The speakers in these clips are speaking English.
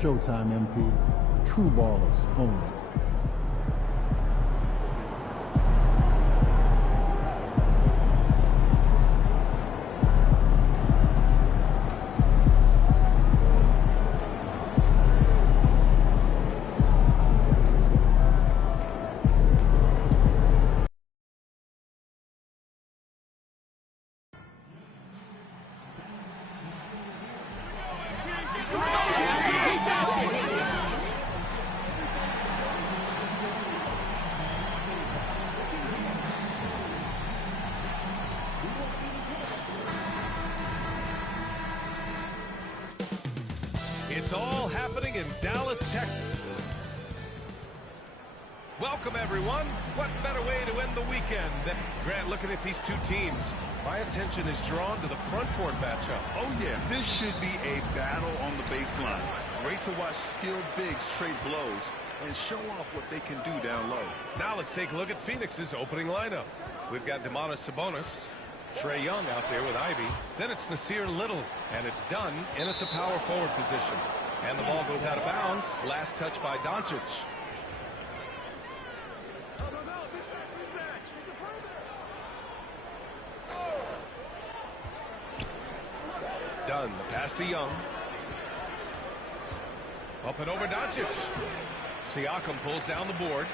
Showtime, MP. True ballers only. It's all happening in Dallas, Texas. Welcome, everyone. What better way to end the weekend than Grant? Looking at these two teams, my attention is drawn to the front court matchup. Oh, yeah. This should be a battle on the baseline. Great to watch skilled bigs trade blows and show off what they can do down low. Now let's take a look at Phoenix's opening lineup. We've got Domantas Sabonis, Trae Young out there with Ivy. Then it's Nasir Little, and it's done in at the power forward position. And the ball goes out of bounds. Last touch by Doncic. Done. The pass to Young. Up and over Doncic. Siakam pulls down the board.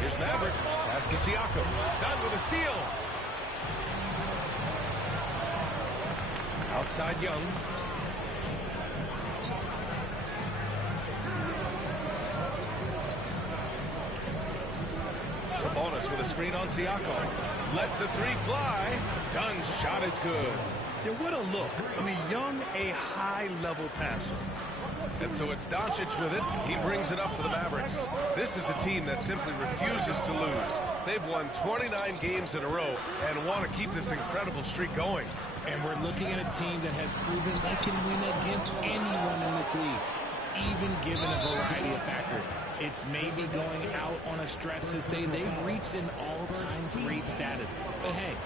Here's Maverick. Pass to Siakam. Done with a steal. Outside Young. Sabonis with a screen on Siakam. Lets the three fly. Dunn's shot is good. Yeah, what a look. I mean, Young, a high-level passer. And so it's Doncic with it. He brings it up for the Mavericks. This is a team that simply refuses to lose. They've won 29 games in a row and want to keep this incredible streak going. And we're looking at a team that has proven they can win against anyone in this league, even given a variety of factors. It's maybe going out on a stretch to say they've reached an all-time great status. But hey,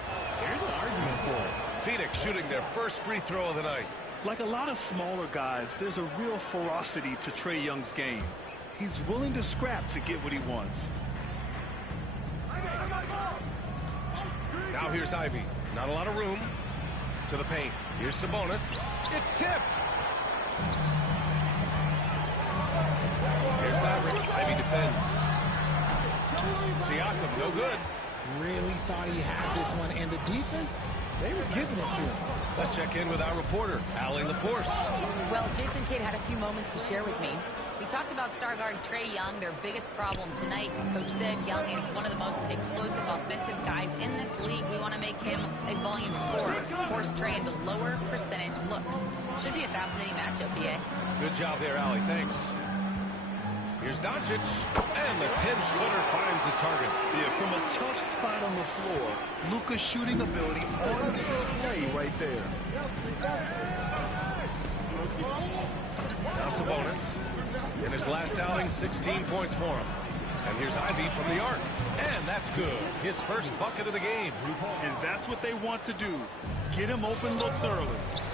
there's an argument for it. Phoenix shooting their first free throw of the night. Like a lot of smaller guys, there's a real ferocity to Trae Young's game. He's willing to scrap to get what he wants. Now here's Ivy. Not a lot of room. To the paint. Here's Sabonis. It's tipped. Here's Maverick. Ivy defends. Siakam, no good. Really thought he had this one, and the defense, they were giving it to him. Let's check in with our reporter, Allie LaForce. Well, Jason Kidd had a few moments to share with me. We talked about star guard Trae Young, their biggest problem tonight. Coach said Young is one of the most explosive offensive guys in this league. We want to make him a volume scorer, force Trae into lower percentage looks. Should be a fascinating matchup, BA. Good job there, Allie. Thanks. Here's Doncic, and the 10-footer finds the target. Yeah, from a tough spot on the floor, Luka's shooting ability on display right there. Now Sabonis. In his last outing, 16 points for him. And here's Ivy from the arc. And that's good. His first bucket of the game. And that's what they want to do. Get him open looks early.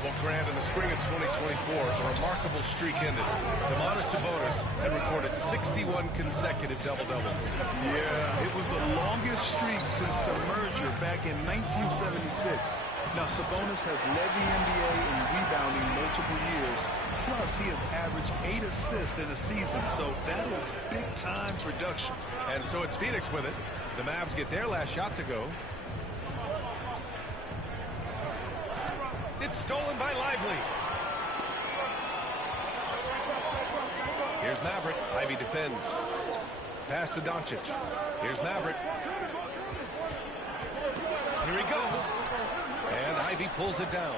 Well, Grant, in the spring of 2024, a remarkable streak ended. Domantas Sabonis had recorded 61 consecutive double-doubles. Yeah, it was the longest streak since the merger back in 1976. Now, Sabonis has led the NBA in rebounding multiple years. Plus, he has averaged 8 assists in a season, so that is big-time production. And so it's Phoenix with it. The Mavs get their last shot to go. It's stolen by Lively. Here's Maverick. Ivy defends. Pass to Doncic. Here's Maverick. Here he goes. And Ivy pulls it down.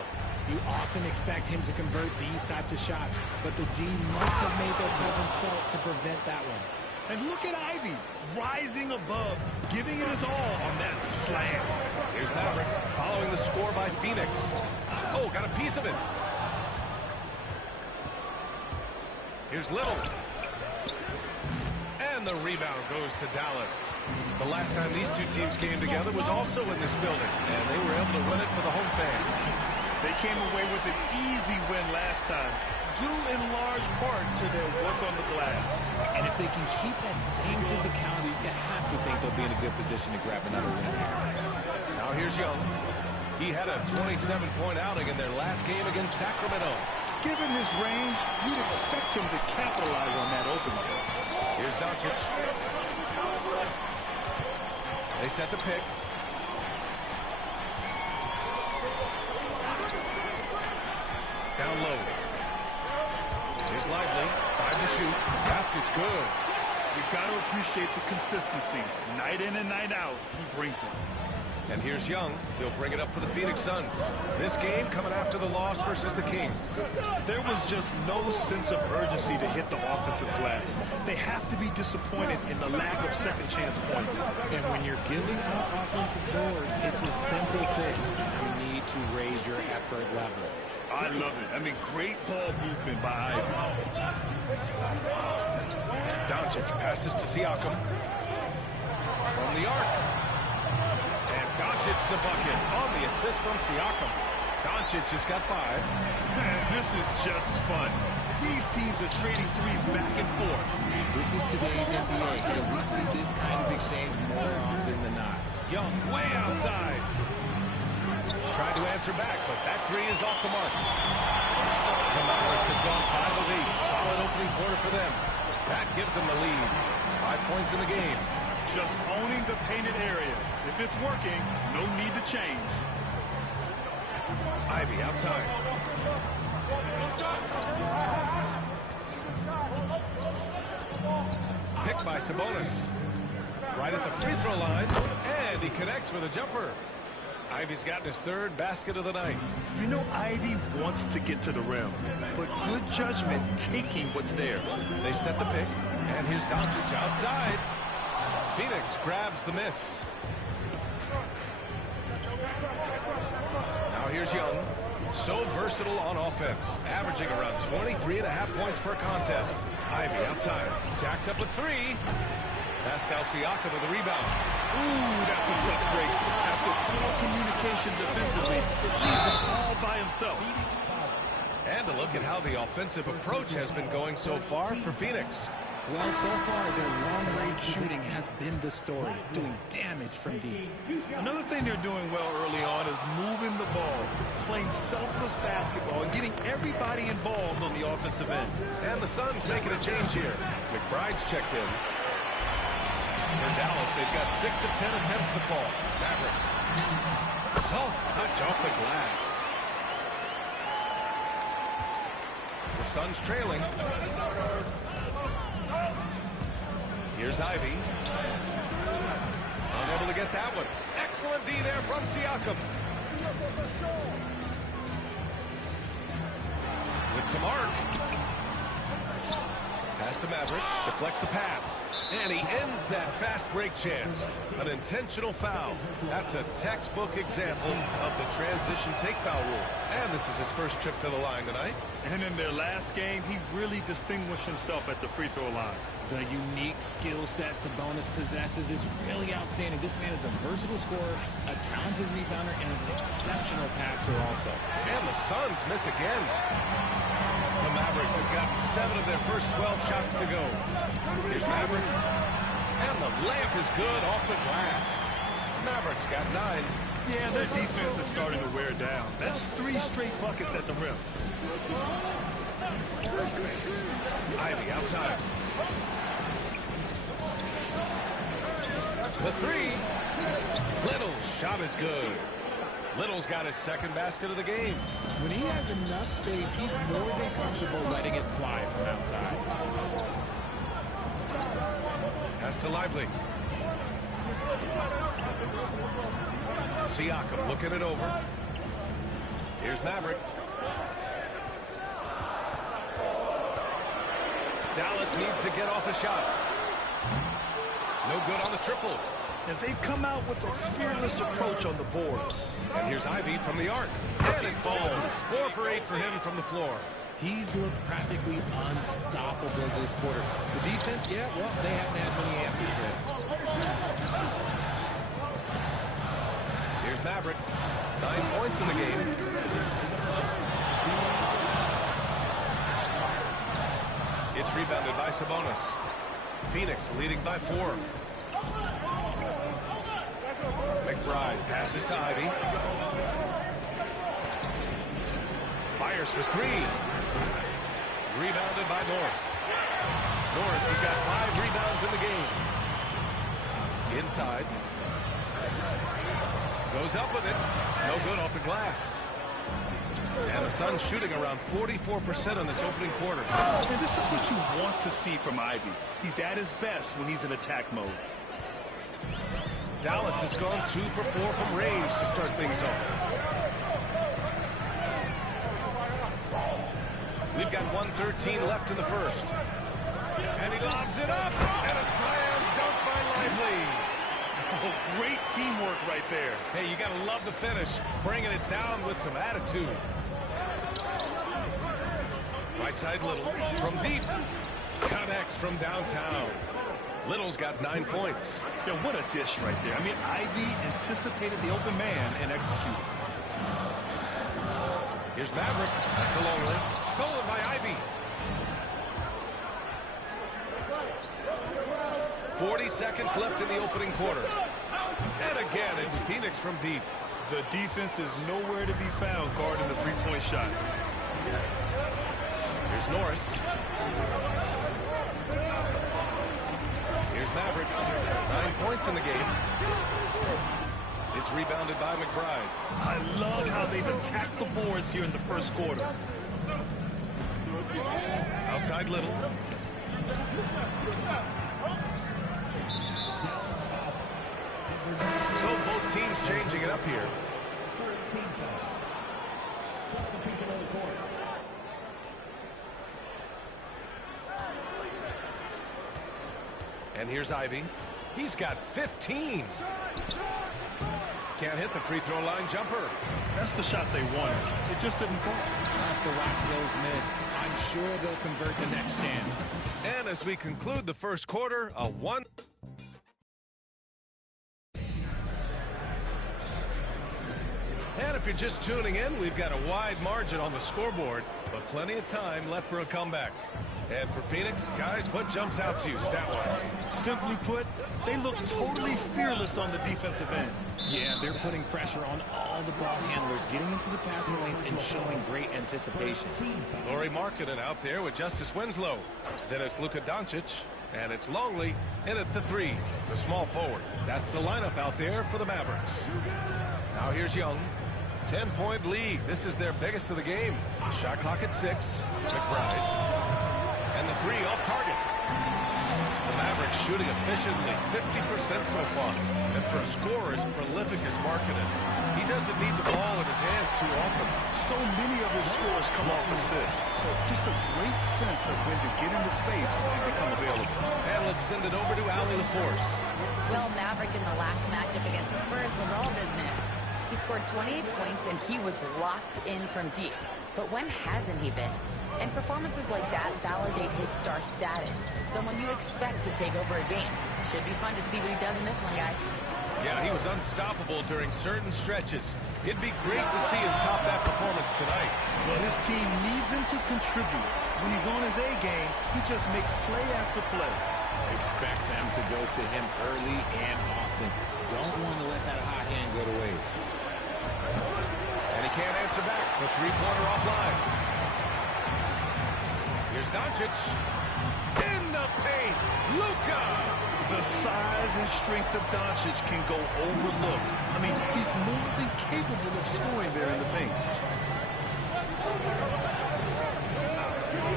You often expect him to convert these types of shots, but the D must have made their presence felt to prevent that one. And look at Ivy, rising above, giving it his all on that slam. Here's Maverick, following the score by Phoenix. Oh, got a piece of it. Here's Little. And the rebound goes to Dallas. The last time these two teams came together was also in this building, and they were able to win it for the home fans. They came away with an easy win last time, due in large part to their work on the glass. And if they can keep that same physicality, you have to think they'll be in a good position to grab another win here. Now here's Young. He had a 27-point outing in their last game against Sacramento. Given his range, you'd expect him to capitalize on that opening. Here's Doncic. They set the pick. Down low. Here's Lively. 5 to shoot. Basket's good. You've got to appreciate the consistency. Night in and night out, he brings it. And here's Young. He'll bring it up for the Phoenix Suns. This game coming after the loss versus the Kings. There was just no sense of urgency to hit the offensive glass. They have to be disappointed in the lack of second chance points. And when you're giving out offensive boards, it's a simple fix. You need to raise your effort level. I love it. I mean, great ball movement by Ivy. Doncic passes to Siakam. From the arc. And Doncic the bucket on the assist from Siakam. Doncic has got 5. Man, this is just fun. These teams are trading threes back and forth. This is today's NBA, and we see this kind of exchange more often than not. Young way outside. Tried to answer back, but that 3 is off the mark. The Mavericks have gone 5 of 8. Solid opening quarter for them. That gives them the lead. 5 points in the game. Just owning the painted area. If it's working, no need to change. Ivy outside. Picked by Sabonis. Right at the free throw line. And he connects with a jumper. Ivy's gotten his 3rd basket of the night. You know Ivy wants to get to the rim, but good judgment taking what's there. They set the pick. And here's Doncic outside. Phoenix grabs the miss. Now here's Young. So versatile on offense. Averaging around 23.5 points per contest. Ivy outside. Jacks up with 3. Pascal Siakam with the rebound. Ooh, that's a tough break. After poor communication defensively, it leaves him all by himself. And a look at how the offensive approach has been going so far for Phoenix. Well, so far, their long-range shooting has been the story, doing damage from deep. Another thing they're doing well early on is moving the ball, playing selfless basketball, and getting everybody involved on the offensive end. And the Suns making a change here. McBride's checked in. For Dallas, they've got 6 of 10 attempts to fall. Maverick. Soft touch off the glass. The Suns trailing. Here's Ivy. Unable to get that one. Excellent D there from Siakam. With some arc. Pass to Maverick. Deflects the pass. And he ends that fast break chance. An intentional foul. That's a textbook example of the transition take foul rule. And this is his first trip to the line tonight. And in their last game, he really distinguished himself at the free throw line. The unique skill set Sabonis possesses is really outstanding. This man is a versatile scorer, a talented rebounder, and is an exceptional passer also. And the Suns miss again. The Mavericks have gotten 7 of their first 12 shots to go. Here's Maverick. And the layup is good off the glass. Mavericks got 9. Yeah, their defense is starting to wear down. That's 3 straight buckets at the rim. Ivy outside. The 3. Little's shot is good. Little's got his 2nd basket of the game. When he has enough space, he's more than comfortable letting it fly from outside. Pass to Lively. Siakam looking it over. Here's Maverick. Dallas needs to get off a shot. No good on the triple. And they've come out with a fearless approach on the boards. And here's Ivy from the arc. And it falls. 4 for 8 for him from the floor. He's looked practically unstoppable this quarter. The defense, yeah, well, they haven't had many answers for him. Here's Here's Maverick. 9 points in the game. It's rebounded by Sabonis. Phoenix leading by 4. McBride passes to Ivy. Fires for 3. Rebounded by Norris. Norris has got 5 rebounds in the game. Inside. Goes up with it. No good off the glass. And the Suns shooting around 44% in this opening quarter. And this is what you want to see from Ivy. He's at his best when he's in attack mode. Dallas has gone 2 for 4 from range to start things off. We've got 1:13 left in the first. And he lobs it up. And a slam dunk by Lively. Oh, great teamwork right there. Hey, you got to love the finish. Bringing it down with some attitude. Right side Little from deep. Connects from downtown. Little's got 9 points. Yeah, what a dish right there. I mean, Ivy anticipated the open man and executed. Here's Maverick. That's to Longley. Stolen by Ivy. 40 seconds left in the opening quarter. And again, it's Phoenix from deep. The defense is nowhere to be found guarding the three-point shot. Here's Norris. Here's Maverick. 9 points in the game. It's rebounded by McBride. I love how they've attacked the boards here in the first quarter. Outside Little. So both teams changing it up here. And here's Ivy. He's got 15. Can't hit the free throw line jumper. That's the shot they wanted. It just didn't fall. Tough to watch those miss. I'm sure they'll convert the next chance. And as we conclude the first quarter, a 1. And if you're just tuning in, we've got a wide margin on the scoreboard, but plenty of time left for a comeback. And for Phoenix, guys, what jumps out to you stat-wise? Simply put, they look totally fearless on the defensive end. Yeah, they're putting pressure on all the ball handlers, getting into the passing lanes and showing great anticipation. Lauri Markkanen out there with Justice Winslow. Then it's Luka Doncic, and it's Longley in at the 3, the small forward. That's the lineup out there for the Mavericks. Now here's Young. 10-point lead. This is their biggest of the game. Shot clock at 6. McBride. And the 3 off target. The Mavericks shooting efficiently, 50% so far. And for a scorer as prolific as Markkanen, he doesn't need the ball in his hands too often. So many of his scores come off assists. So just a great sense of when to get into space and become available. And let's send it over to Allie LaForce. Well, Maverick in the last matchup against the Spurs was all business. He scored 28 points and he was locked in from deep. But when hasn't he been? And performances like that validate his star status. Someone you expect to take over a game. Should be fun to see what he does in this one, guys. Yeah, he was unstoppable during certain stretches. It'd be great to see him top that performance tonight. Well, his team needs him to contribute. When he's on his A game, he just makes play after play. Expect them to go to him early and often. Don't want to let that hot hand go to waste. And he can't answer back. The three-pointer offline. Here's Doncic. In the paint. Luka. The size and strength of Doncic can go overlooked. I mean, he's more than capable of scoring there in the paint.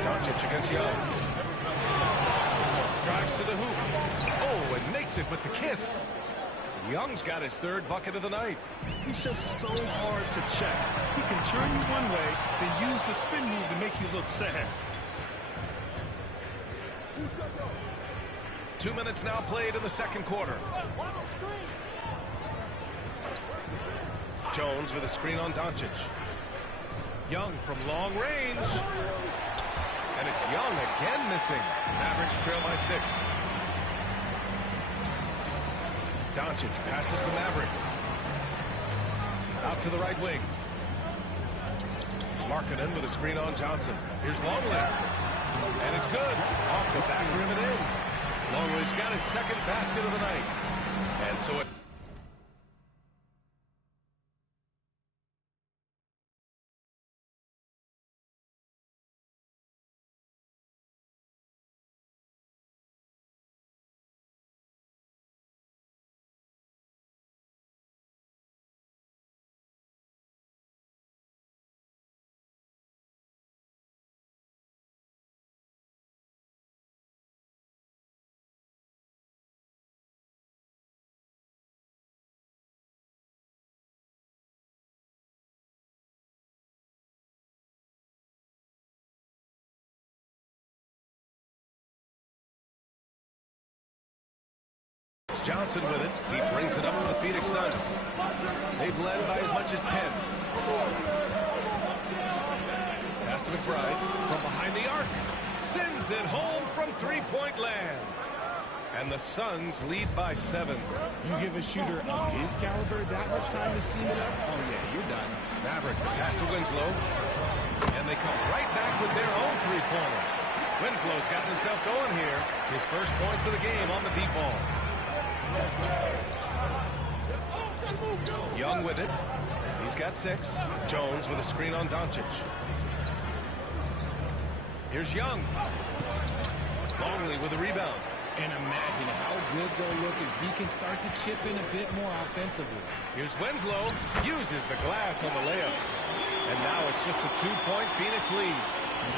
Doncic against Young. Drives to the hoop. Oh, and makes it with the kiss. Young's got his 3rd bucket of the night. He's just so hard to check. He can turn you one way, then use the spin move to make you look sad. 2 minutes now played in the second quarter. Jones with a screen on Doncic. Young from long range. And it's Young again missing. Mavericks trail by 6. Doncic passes to Maverick. Out to the right wing. Markkanen with a screen on Johnson. Here's Longley. And it's good. Off the back rim and in. Longley's got his second basket of the night. And so it... Johnson with it. He brings it up for the Phoenix Suns. They've led by as much as 10. Pass to McBride from behind the arc. Sends it home from three-point land. And the Suns lead by 7. You give a shooter of his caliber that much time to seam it up, oh yeah, you're done. Maverick pass to Winslow. And they come right back with their own three-pointer. Winslow's gotten himself going here. His first points of the game on the deep ball. Young with it. He's got 6. Jones with a screen on Doncic. Here's Young. Longley with a rebound. And imagine how good they'll look if he can start to chip in a bit more offensively. Here's Winslow. Uses the glass on the layup. And now it's just a 2-point Phoenix lead.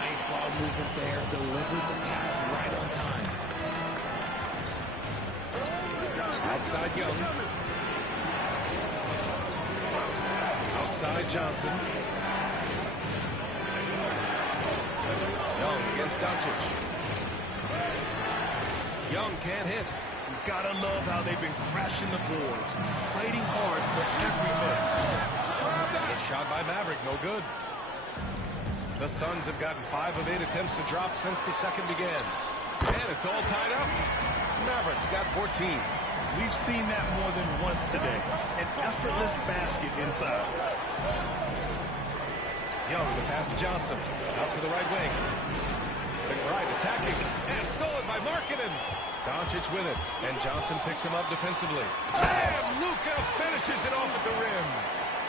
Nice ball movement there. Delivered the pass right on time. Outside Young. Outside Johnson. Young against Doncic. Young can't hit. You gotta love how they've been crashing the boards, fighting hard for every miss. The shot by Maverick, no good. The Suns have gotten 5 of 8 attempts to drop since the second began. And it's all tied up. Mavericks got 14. We've seen that more than once today. An effortless basket inside. Young, the pass to Johnson. Out to the right wing. McBride attacking. And stolen by Markkanen. Doncic with it. And Johnson picks him up defensively. And Luka finishes it off at the rim.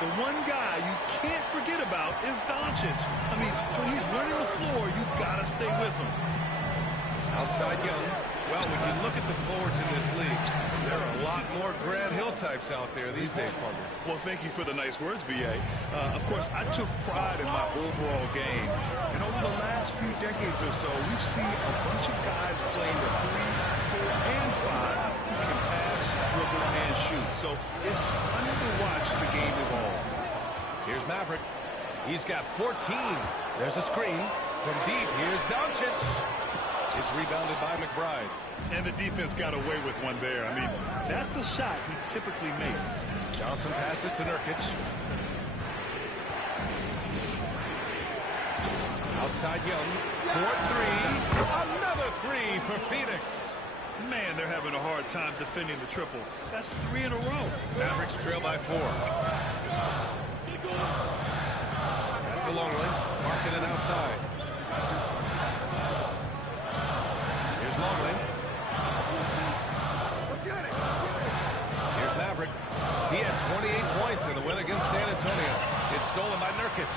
The one guy you can't forget about is Doncic. I mean, when he's running the floor, you've got to stay with him. Outside Young. Well, when you look at the forwards in this league, there are a lot more Grant Hill types out there these days, Parker. Well, thank you for the nice words, B.A. Of course, I took pride in my overall game. And over the last few decades or so, we've seen a bunch of guys playing the 3, 4, and 5 who can pass, dribble, and shoot. So it's fun to watch the game evolve. Here's Maverick. He's got 14. There's a screen. From deep, here's Doncic. It's rebounded by McBride. And the defense got away with one there. I mean, that's the shot he typically makes. Johnson passes to Nurkic. Outside Young. 4-3. Another 3 for Phoenix. Man, they're having a hard time defending the triple. That's 3 in a row. Mavericks trail by 4. Pass to Longley. Markkanen outside. Here's Longley. Here's Maverick. He had 28 points in the win against San Antonio. It's stolen by Nurkic.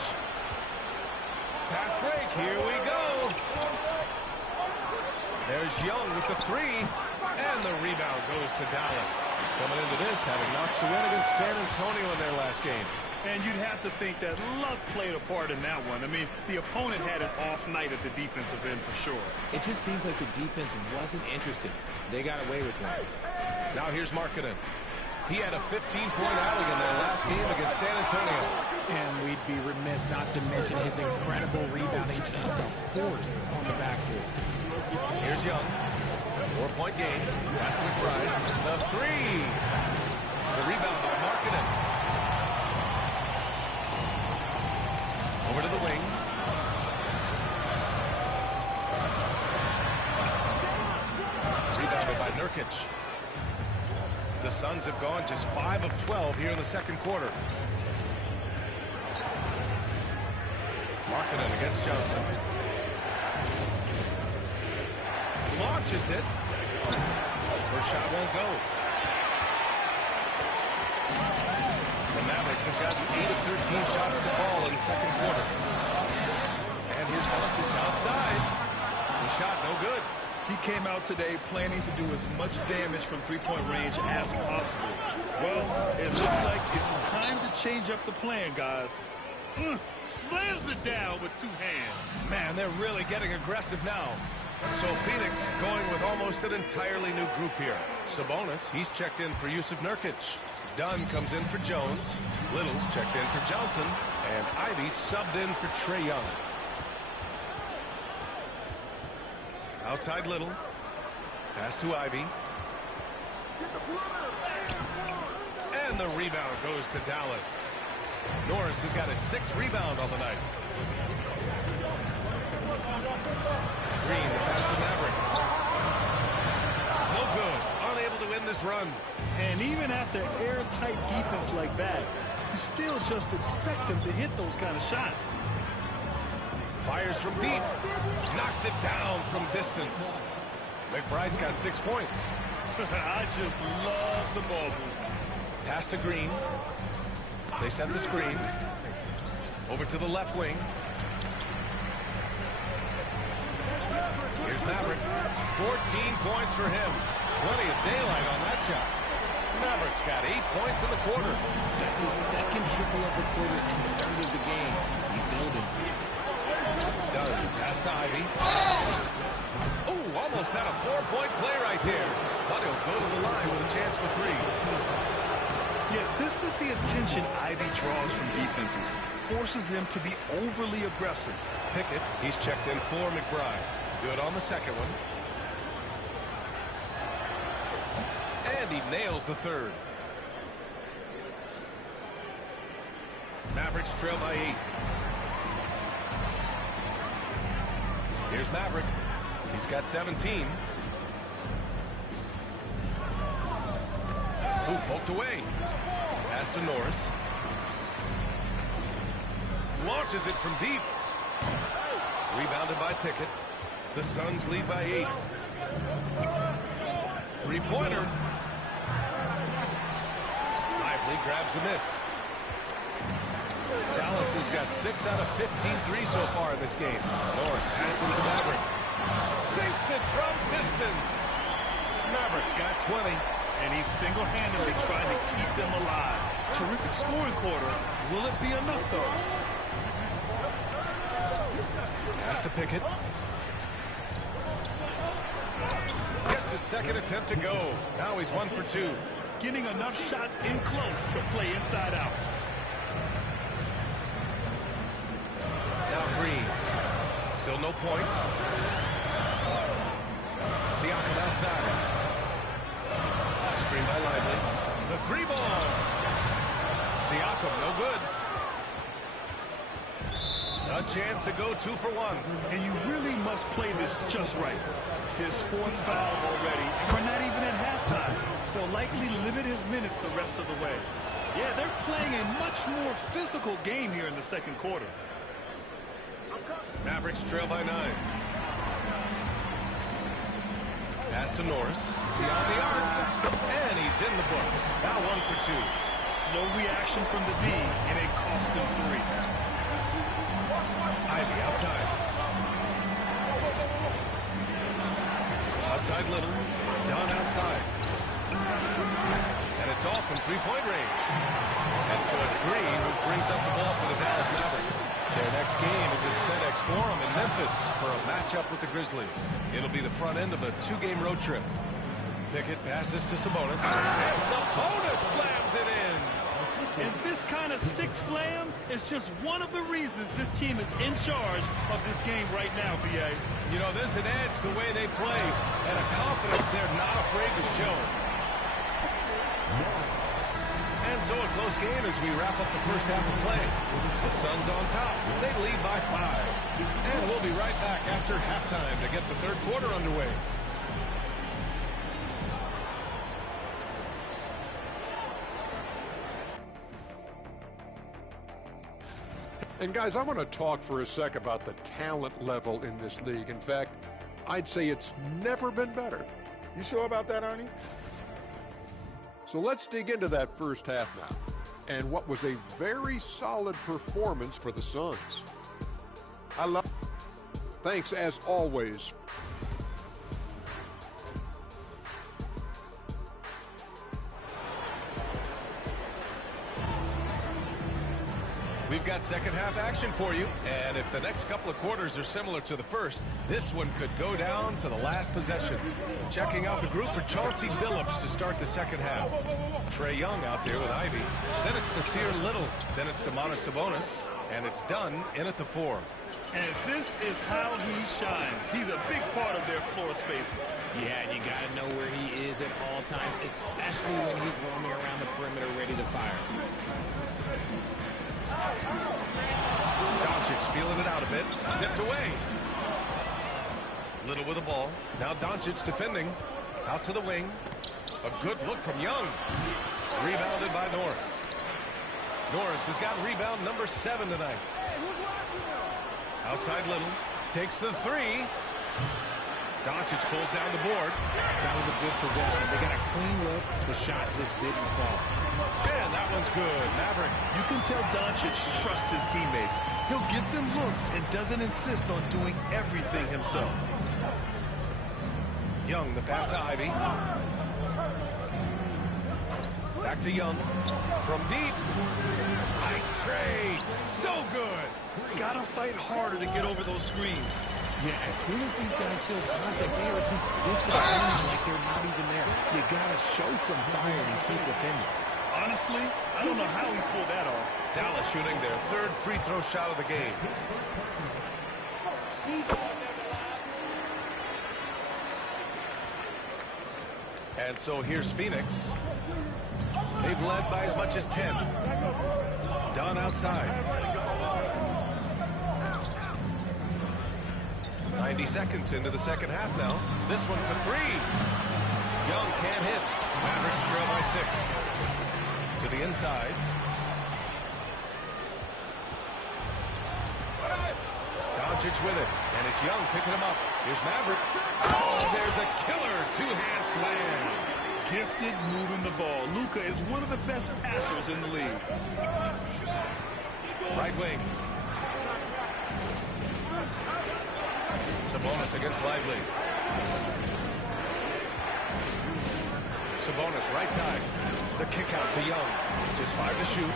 Fast break. Here we go. There's Young with the 3. And the rebound goes to Dallas. Coming into this, having notched a win against San Antonio in their last game. And you'd have to think that luck played a part in that one. I mean, the opponent had an off night at the defensive end for sure. It just seems like the defense wasn't interested. They got away with one. Now here's Markkanen. He had a 15-point outing in their last game against San Antonio. And we'd be remiss not to mention his incredible rebounding, just a force on the backboard. Here's Young. 4-point game. Pass to McBride. The 3. The rebound by Markkanen. Over to the wing. Rebounded by Nurkic. The Suns have gone just 5 of 12 here in the second quarter. Markkanen against Johnson. Launches it. First shot won't go. The Mavericks have gotten 8 of 13 shots to fall in the second quarter. And here's Doncic outside. The shot no good. He came out today planning to do as much damage from three-point range as possible. Well, it looks like it's time to change up the plan, guys. Slams it down with 2 hands. Man, they're really getting aggressive now. So Phoenix going with almost an entirely new group here. Sabonis, he's checked in for Jusuf Nurkic. Dunn comes in for Jones. Little's checked in for Johnson. And Ivy subbed in for Trae Young. Outside Little. Pass to Ivy. And the rebound goes to Dallas. Norris has got his 6th rebound on the night. Green, the pass to Maverick. No good. Unable to win this run. And even after airtight defense like that, you still just expect him to hit those kind of shots. Fires from deep. Knocks it down from distance. McBride's got 6 points. I just love the ball movement. Pass to Green. They set the screen. Over to the left wing. Here's Maverick. 14 points for him. Plenty of daylight on that shot. Maverick's got 8 points in the quarter. That's his 2nd triple of the quarter and 3rd of the game. Keep building. Dunn, pass to Ivy. Oh, almost had a 4-point play right there. But he'll go to the line with a chance for 3. Yeah, this is the attention Ivy draws from defenses. Forces them to be overly aggressive. Pickett, he's checked in for McBride. Good on the second one. And he nails the 3rd. Mavericks trail by 8. Here's Maverick. He's got 17. Ooh, poked away. Pass to Norris. Launches it from deep. Rebounded by Pickett. The Suns lead by 8. 3-pointer. Lively grabs the miss. Dallas has got 6 out of 15 threes so far in this game. Norris passes to Maverick. Sinks it from distance. Maverick's got 20. And he's single-handedly trying to keep them alive. Terrific scoring quarter. Will it be enough, though? Pass to Pickett. Gets his 2nd attempt to go. Now he's 1 for 2. Getting enough shots in close to play inside out. Now Green. Still no points. Siakam outside. Screen by Lively. The 3-ball. Siakam, no good. A chance to go 2 for 1. And you really must play this just right. His 4th foul already. And we're not even at halftime. They'll likely limit his minutes the rest of the way. Yeah, they're playing a much more physical game here in the second quarter. Mavericks trail by 9. Pass to Norris. Beyond the arc. And he's in the books. Now 1 for 2. Slow reaction from the D, and it cost him 3. Ivy outside. Outside Little. Dunn outside. And it's off from 3-point range. And so it's Green who brings up the ball for the Dallas Mavericks. Their next game is at FedEx Forum in Memphis for a matchup with the Grizzlies. It'll be the front end of a 2-game road trip. Pickett passes to Sabonis. And Sabonis slams it in. And this kind of 6 slam is just one of the reasons this team is in charge of this game right now, B.A. You know, there's an edge the way they play and a confidence they're not afraid to show. And so a close game as we wrap up the first half of play. The Suns on top. They lead by 5. And we'll be right back after halftime to get the third quarter underway. And guys, I want to talk for a sec about the talent level in this league. In fact, I'd say it's never been better. You sure about that, Ernie? So let's dig into that first half now, and what was a very solid performance for the Suns. Thanks, as always. We've got second half action for you, and if the next couple of quarters are similar to the first, this one could go down to the last possession. Checking out the group for Chauncey Billups to start the second half. Trae Young out there with Ivy. Then it's Nasir Little. Then it's Domantas Sabonis, and it's Dunn in at the 4. And this is how he shines. He's a big part of their floor space. Yeah, and you got to know where he is at all times, especially when he's roaming around the perimeter ready to fire. Doncic feeling it out a bit. Tipped away. Little with the ball. Now Doncic defending. Out to the wing. A good look from Young. Rebounded by Norris. Norris has got rebound number 7 tonight. Outside Little. Takes the 3. Doncic pulls down the board. That was a good possession. They got a clean look. The shot just didn't fall. And that one's good. Maverick. You can tell Doncic trusts his teammates. He'll get them looks and doesn't insist on doing everything himself. Young, the pass to Ivy. Back to Young. From deep. Nice trade. So good. Gotta fight harder to get over those screens. Yeah, as soon as these guys feel contact, they are just disappearing like they're not even there. You gotta show some fire and keep defending. Honestly, I don't know how he pulled that off. Dallas shooting their 3rd free throw shot of the game. And so here's Phoenix. They've led by as much as 10. Dunn outside. 90 seconds into the second half now. This one for 3. Young can't hit. Mavericks trail by 6. To the inside. Doncic with it. And it's Young picking him up. Here's Maverick. Oh, there's a killer 2-hand slam. Gifted moving the ball. Luka is one of the best passers in the league. Right wing. Sabonis against Lively. Sabonis right side. The kick out to Young. Just 5 to shoot.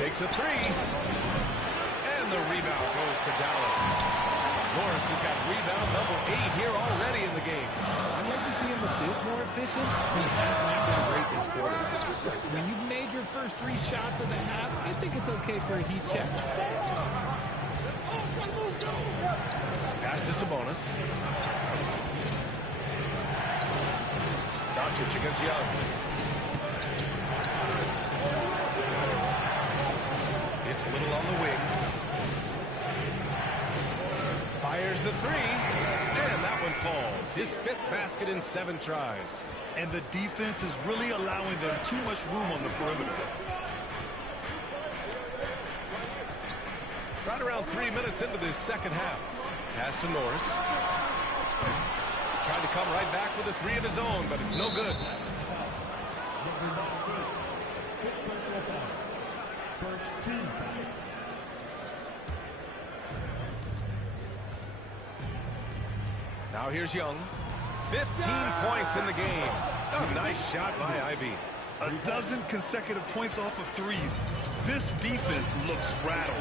Takes a 3. And the rebound goes to Dallas. Norris has got rebound number 8 here already in the game. I'd like to see him a bit more efficient. He has not been great this quarter. When you've made your first 3 shots of the half, I think it's okay for a heat check. Pass to Sabonis. Doncic against Young. It's Little on the wing. Fires the 3. And that one falls. His 5th basket in 7 tries. And the defense is really allowing them too much room on the perimeter. Right around 3 minutes into this second half. Pass to Norris. Tried to come right back with a 3 of his own, but it's no good. Now here's Young. 15 points in the game. A nice shot by Ivy. A dozen consecutive points off of 3s. This defense looks rattled.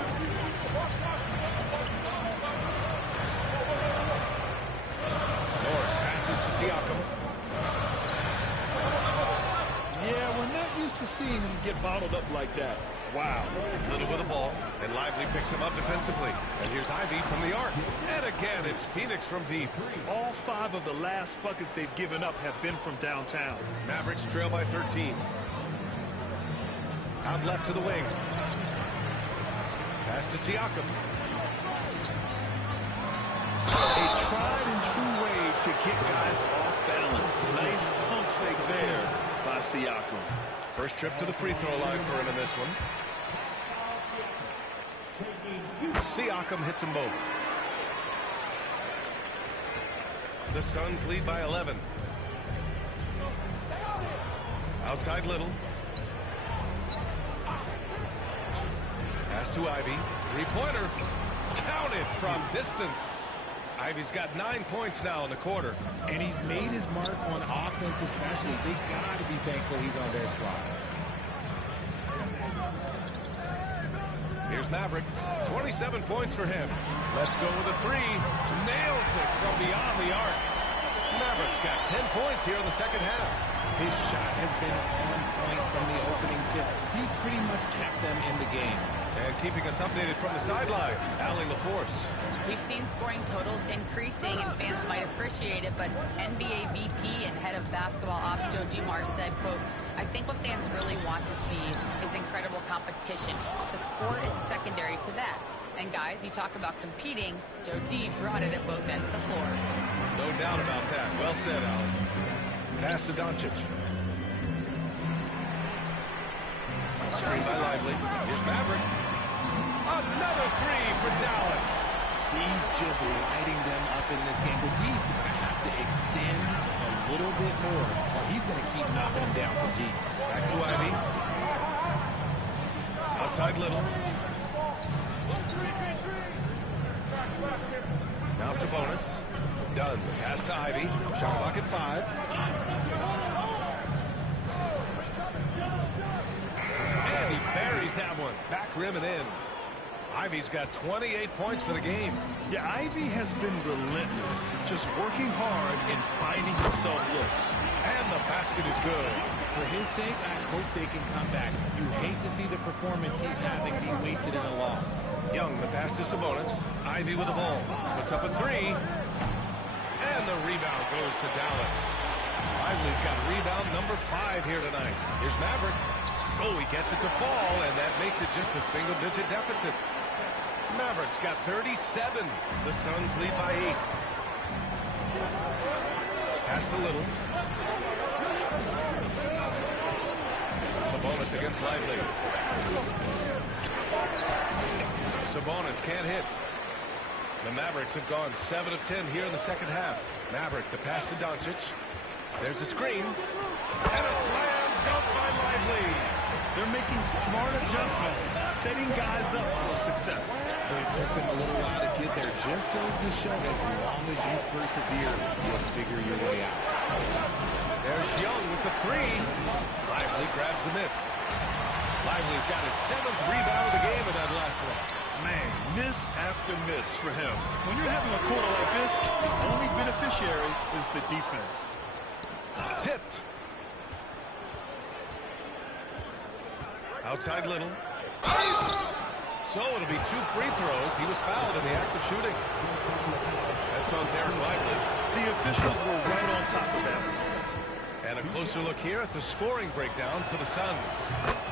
Norris passes to Siakam. Yeah, we're not used to seeing him get bottled up like that. Wow. Little with the ball, and Lively picks him up defensively. And here's Ivy from the arc. And again, it's Phoenix from deep. All 5 of the last buckets they've given up have been from downtown. Mavericks trail by 13. Out left to the wing. Pass to Siakam. A tried and true way to get guys off balance. Nice pump fake there by Siakam. First trip to the free throw line for him in this one. Siakam hits them both. The Suns lead by 11. Outside Little. Pass to Ivy. Three-pointer. Counted from distance. Ivy's got 9 points now in the quarter. And he's made his mark on offense especially. They got to be thankful he's on their squad. Here's Maverick. 27 points for him. Let's go with a three. Nails it from beyond the arc. Maverick's got 10 points here in the second half. His shot has been on point from the opening tip. He's pretty much kept them in the game. And keeping us updated from the sideline, Allie LaForce. We've seen scoring totals increasing, and fans might appreciate it, but NBA VP and head of basketball ops Joe Dumars said, quote, "I think what fans really want to see is incredible competition. The score is secondary to that. And guys, you talk about competing, Joe D brought it at both ends of the floor." No doubt about that. Well said, Allie. Pass to Doncic. Screen by Lively. Here's Maverick. Another three for Dallas. He's just lighting them up in this game. The D's going to have to extend a little bit more, or he's going to keep knocking them down from deep. Back to Ivy. Outside Little. Now Sabonis. Done. Pass to Ivy. Shot clock at 5. And he buries that one. Back rim and in. Ivy's got 28 points for the game. Yeah, Ivy has been relentless, just working hard and finding himself looks. And the basket is good. For his sake, I hope they can come back. You hate to see the performance he's having be wasted in a loss. Young, the pass to Sabonis. Ivy with the ball. Puts up a three. And the rebound goes to Dallas. Lively's got rebound number 5 here tonight. Here's Maverick. Oh, he gets it to fall, and that makes it just a single-digit deficit. Maverick's got 37. The Suns lead by 8. Pass to Little. Sabonis against Lively. Sabonis can't hit. The Mavericks have gone 7 of 10 here in the second half. Maverick, the pass to Doncic. There's a screen. And a slam dunk by Lively. They're making smart adjustments, setting guys up for success. It took them a little while to get there. Just goes to show, as long as you persevere, you'll figure your way out. There's Young with the three. Lively grabs the miss. Lively's got his 7th rebound of the game in that last one. Man, miss after miss for him. When you're having a quarter like this, the only beneficiary is the defense. Tipped. Outside Little. So it'll be 2 free throws. He was fouled in the act of shooting. That's on Dereck Lively. The officials were right on top of that. And a closer look here at the scoring breakdown for the Suns.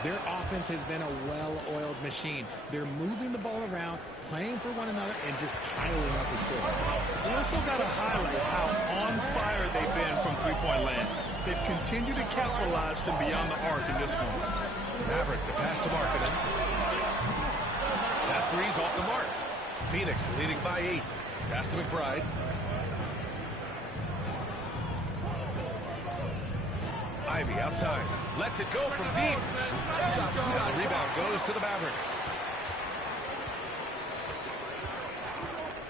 Their offense has been a well-oiled machine. They're moving the ball around, playing for one another, and just piling up assists. We also got to highlight how on fire they've been from three-point land. They've continued to capitalize from beyond the arc in this one. Maverick, the pass to Markkanen. That three's off the mark. Phoenix leading by 8. Pass to McBride. Ivy outside. Lets it go from deep. And the rebound goes to the Mavericks.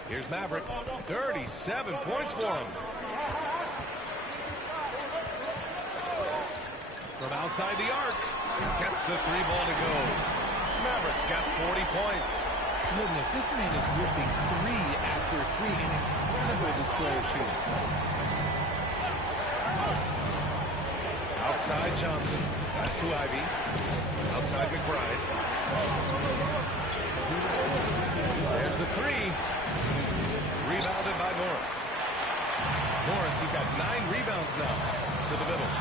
Here's Maverick. 37 points for him. From outside the arc. Gets the 3-ball to go. Maverick's got 40 points. Goodness, this man is ripping 3 after 3. An incredible display of shooting. Outside Johnson. Pass to Ivy. Outside McBride. There's the 3. Rebounded by Norris. Norris, he's got 9 rebounds now. To the middle.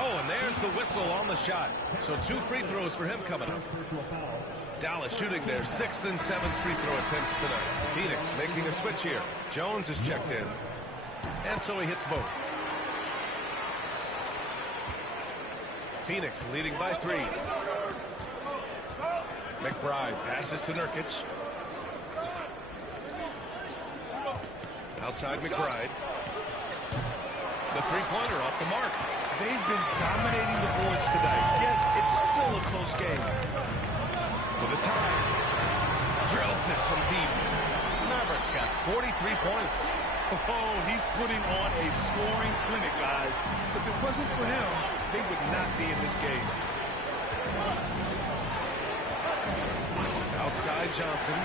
Oh, and there's the whistle on the shot. So 2 free throws for him coming up. Dallas shooting their 6th and 7th free throw attempts tonight. Phoenix making a switch here. Jones is checked in. And so he hits both. Phoenix leading by 3. McBride passes to Nurkic. Outside McBride. The three-pointer off the mark. They've been dominating the boards tonight, yet it's still a close game. For the tie. Drills it from deep. Mavericks got 43 points. Oh, he's putting on a scoring clinic, guys. If it wasn't for him, they would not be in this game. Outside Johnson.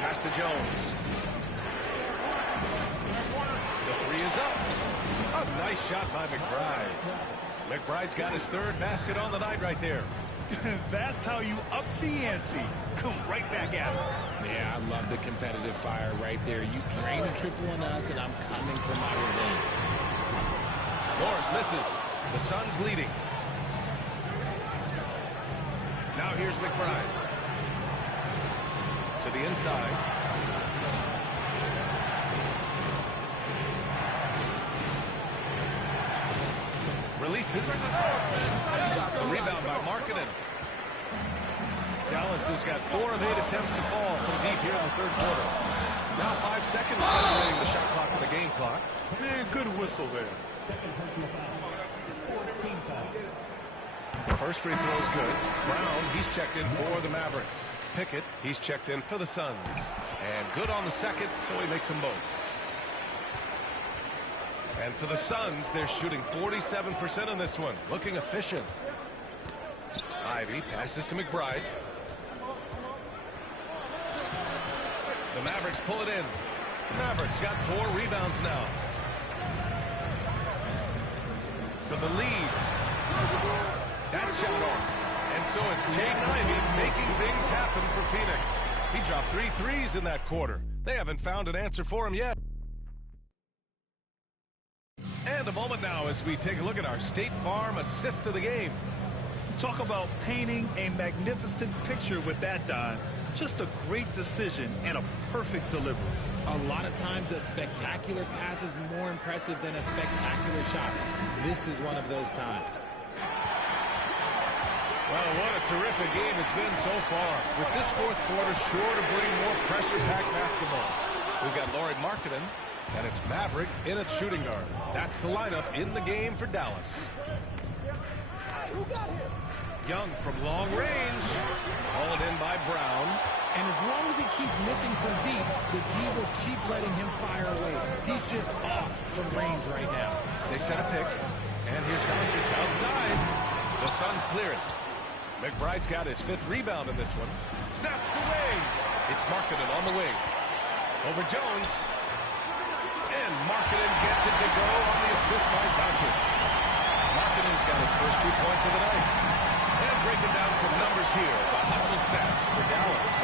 Pass to Jones. The three is up. A nice shot by McBride. McBride's got his third basket on the night right there. That's how you up the ante. Come right back at him. Yeah, I love the competitive fire right there. You drain a triple on us, and I'm coming for my revenge. Morris misses. The Suns leading. Now here's McBride. To the inside. Releases. A rebound by Markkanen. Dallas has got 4 of 8 attempts to fall from deep here in the third quarter. Now 5 seconds separating the shot clock and the game clock. Man, good whistle there. The first free throw is good. Brown, he's checked in for the Mavericks. Pickett, he's checked in for the Suns. And good on the second, so he makes them both. And for the Suns, they're shooting 47% in this one. Looking efficient. Ivy passes to McBride. The Mavericks pull it in. Mavericks got 4 rebounds now. For the lead. That shot off. And so it's Jaden Ivey making things happen for Phoenix. He dropped 3 threes in that quarter. They haven't found an answer for him yet. And a moment now as we take a look at our State Farm assist of the game. Talk about painting a magnificent picture with that, Don. Just a great decision and a perfect delivery. A lot of times a spectacular pass is more impressive than a spectacular shot. This is one of those times. Well, what a terrific game it's been so far. With this fourth quarter sure to bring more pressure-packed basketball. We've got Lauri Markkanen, and it's Maverick in at shooting guard. That's the lineup in the game for Dallas. Young from long range. Hauled in by Brown. And as long as he keeps missing from deep, the D will keep letting him fire away. He's just off from range right now. They set a pick. And here's Doncic outside. The Suns clear it. McBride's got his 5th rebound in this one. Snatched away. It's Markkanen on the wing. Over Jones. And Markkanen gets it to go on the assist by Doncic. Markkanen's got his first 2 points of the night. And breaking down some numbers here. The hustle stats for Dallas.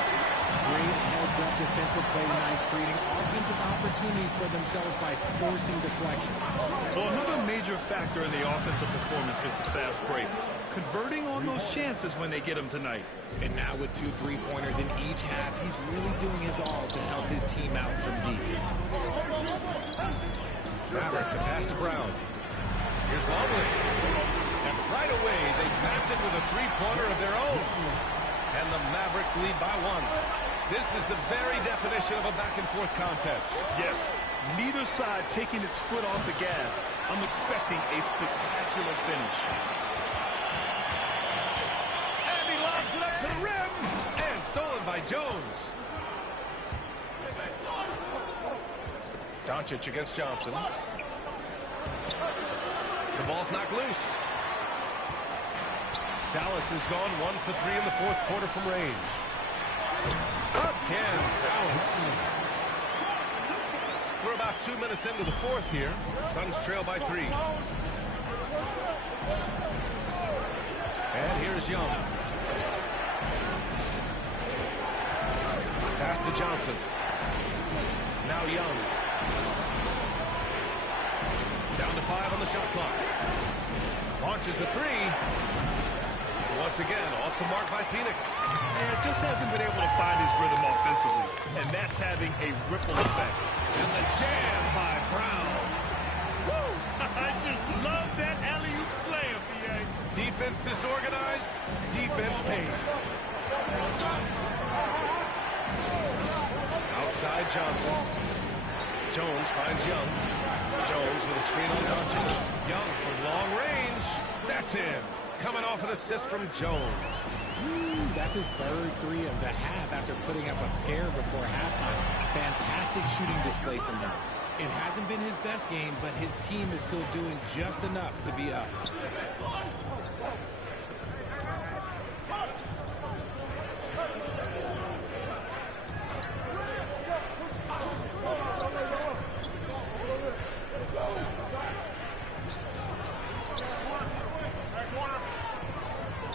Great heads-up defensive play tonight, creating offensive opportunities for themselves by forcing deflections. Well, another major factor in the offensive performance was the fast break. Converting on those chances when they get them tonight. And now with 2 3-pointers in each half, he's really doing his all to help his team out from deep. Maverick, the pass to Brown. Here's Longley. And right away, they match it with a 3-pointer of their own. And the Mavericks lead by 1. This is the very definition of a back-and-forth contest. Yes, neither side taking its foot off the gas. I'm expecting a spectacular finish. And he lobs it up to the rim. And stolen by Jones. Doncic against Johnson. The ball's knocked loose. Dallas has gone 1 for 3 in the fourth quarter from range. Again, Dallas. We're about 2 minutes into the fourth here. Suns trail by 3. And here's Young. Pass to Johnson. Now Young. Down to 5 on the shot clock. Launches a 3. Once again, off the mark by Phoenix. Yeah, just hasn't been able to find his rhythm offensively. And that's having a ripple effect. And the jam by Brown. Woo! I just love that alley-oop slam Offense disorganized, defense pays. Outside Johnson. Jones finds Young. Jones with a screen on Doncic. Young from long range. That's in. Coming off an assist from Jones. That's his third three of the half after putting up a pair before halftime. Fantastic shooting display from him. It hasn't been his best game, but his team is still doing just enough to be up.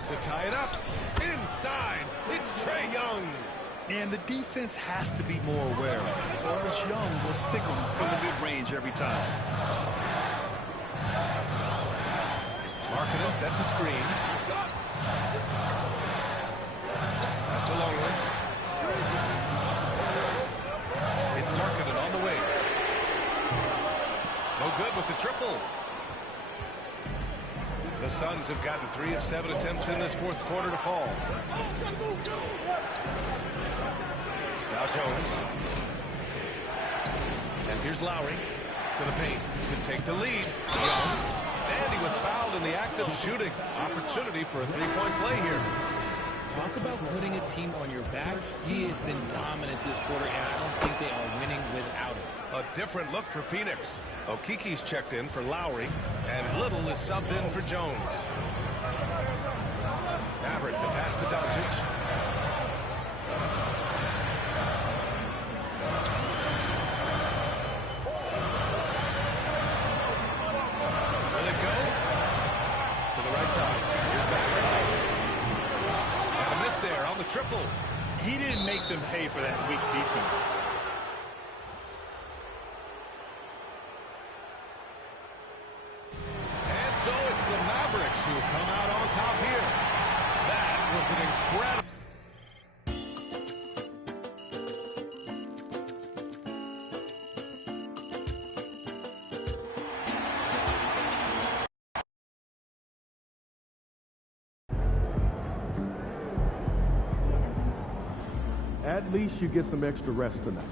To tie it up, inside, it's Trae Young. And the defense has to be more aware, or else Young will stick them from the mid-range every time. Markkanen sets a screen. Pass to Longley. It's Markkanen on the wing. No good with the triple. The Suns have gotten 3 of 7 attempts in this fourth quarter to fall. Now Jones. And here's Lowry to the paint to take the lead. Young. And he was fouled in the act of shooting. Opportunity for a three-point play here. Talk about putting a team on your back. He has been dominant this quarter, and I don't think they are winning without him. A different look for Phoenix. Okiki's checked in for Lowry, and Little is subbed in for Jones. Maverick, the pass to Doncic. Will it go? To the right side. Here's Maverick. And a miss there on the triple. He didn't make them pay for that weak defense. So it's the Mavericks who come out on top here. That was an incredible. At least you get some extra rest tonight.